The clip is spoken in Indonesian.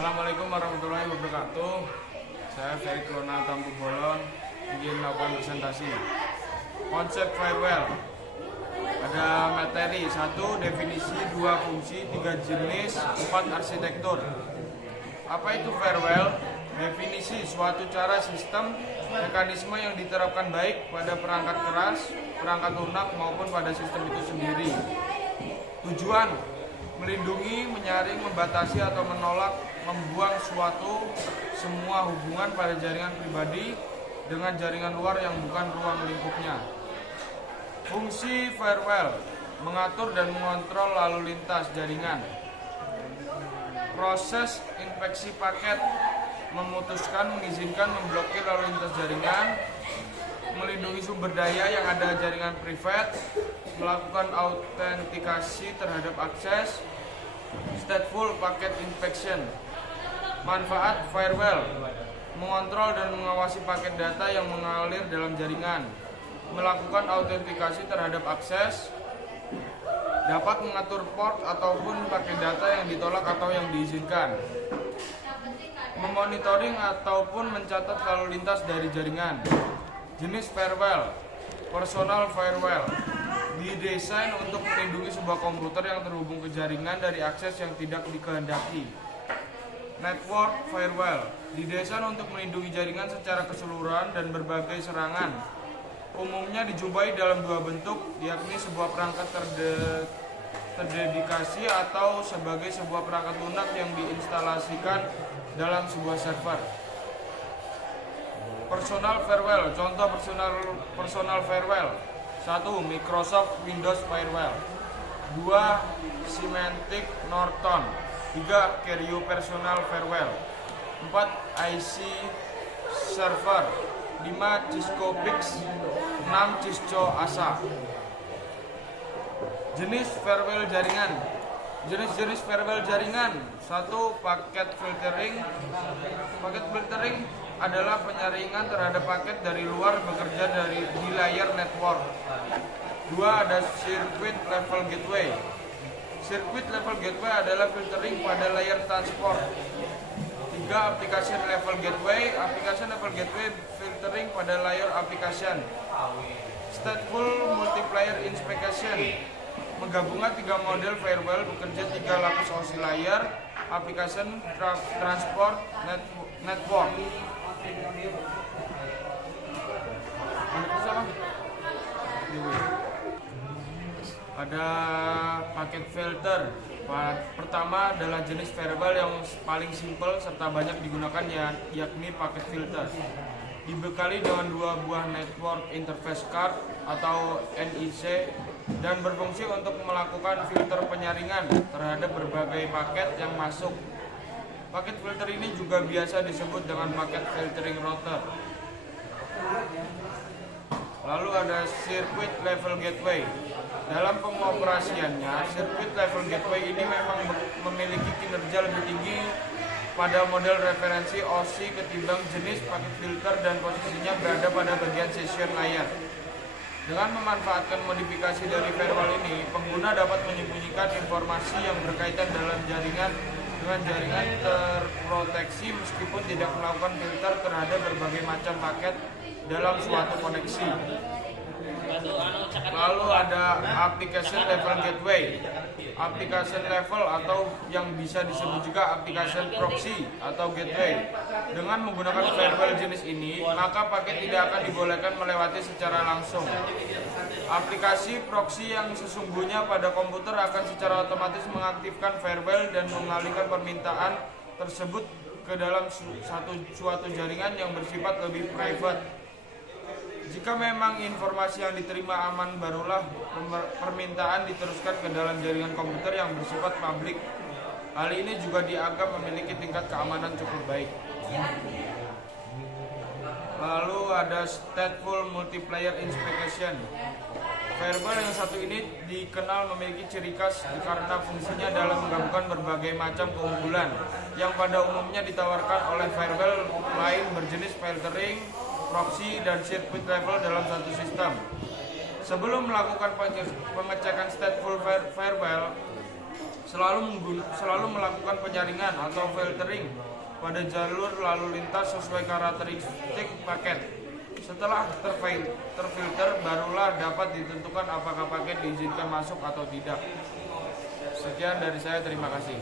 Assalamualaikum warahmatullahi wabarakatuh. Saya Ferry Klona Tampu Bolon ingin melakukan presentasi konsep firewall. Ada materi 1, definisi, 2, fungsi, 3, jenis, 4, arsitektur. Apa itu firewall? Definisi suatu cara sistem mekanisme yang diterapkan baik pada perangkat keras, perangkat lunak maupun pada sistem itu sendiri. Tujuan: melindungi, menyaring, membatasi atau menolak, membuang semua hubungan pada jaringan pribadi dengan jaringan luar yang bukan ruang lingkupnya. Fungsi firewall: mengatur dan mengontrol lalu lintas jaringan. Proses inspeksi paket: memutuskan, mengizinkan, memblokir lalu lintas jaringan, melindungi sumber daya yang ada jaringan privat, melakukan autentikasi terhadap akses, stateful packet inspection. Manfaat firewall: mengontrol dan mengawasi paket data yang mengalir dalam jaringan, melakukan autentikasi terhadap akses, dapat mengatur port ataupun paket data yang ditolak atau yang diizinkan, memonitoring ataupun mencatat lalu lintas dari jaringan. Jenis firewall: personal firewall, didesain untuk melindungi sebuah komputer yang terhubung ke jaringan dari akses yang tidak dikehendaki. Network firewall, didesain untuk melindungi jaringan secara keseluruhan dan berbagai serangan. Umumnya dijumpai dalam dua bentuk, yakni sebuah perangkat terdedikasi atau sebagai sebuah perangkat lunak yang diinstalasikan dalam sebuah server. Personal firewall, contoh personal firewall: 1. Microsoft Windows Firewall, 2. Symantec Norton, 3. Kerio Personal Firewall, 4. IC Server, 5. Cisco Pix, 6. Cisco ASA. Jenis firewall jaringan. Jenis-jenis firewall jaringan: 1. Paket filtering. Paket filtering adalah penyaringan terhadap paket dari luar bekerja di layar network. 2. Ada circuit level gateway. Circuit level gateway adalah filtering pada layar transport. 3. Application level gateway. Application level gateway filtering pada layar application. Stateful multiplayer inspection menggabungkan 3 model firewall bekerja 3 lapis OSI layar, application, transport, network. Ada paket filter. Pertama adalah jenis firewall yang paling simpel serta banyak digunakan, yakni paket filter. Dibekali dengan 2 buah network interface card atau NIC dan berfungsi untuk melakukan filter penyaringan terhadap berbagai paket yang masuk. Paket filter ini juga biasa disebut dengan paket filtering router. Lalu ada circuit level gateway. Dalam pengoperasiannya, circuit level gateway ini memang memiliki kinerja lebih tinggi pada model referensi OSI ketimbang jenis paket filter dan posisinya berada pada bagian session layar. Dengan memanfaatkan modifikasi dari firewall ini, pengguna dapat menyembunyikan informasi yang berkaitan dalam jaringan dengan jaringan terproteksi meskipun tidak melakukan filter terhadap berbagai macam paket dalam suatu koneksi. Lalu ada application level gateway. Application level atau yang bisa disebut juga application proxy atau gateway. Dengan menggunakan firewall jenis ini, maka paket tidak akan dibolehkan melewati secara langsung. Aplikasi proxy yang sesungguhnya pada komputer akan secara otomatis mengaktifkan firewall dan mengalihkan permintaan tersebut ke dalam suatu jaringan yang bersifat lebih private. Jika memang informasi yang diterima aman, barulah permintaan diteruskan ke dalam jaringan komputer yang bersifat publik. Hal ini juga dianggap memiliki tingkat keamanan cukup baik. Lalu ada stateful multiplayer inspection. Firewall yang satu ini dikenal memiliki ciri khas karena fungsinya dalam menggabungkan berbagai macam keunggulan yang pada umumnya ditawarkan oleh firewall lain berjenis filtering, proxy, dan circuit level dalam satu sistem. Sebelum melakukan pengecekan stateful firewall, Selalu melakukan penyaringan atau filtering pada jalur lalu lintas sesuai karakteristik paket. Setelah terfilter, barulah dapat ditentukan apakah paket diizinkan masuk atau tidak. Sekian dari saya, terima kasih.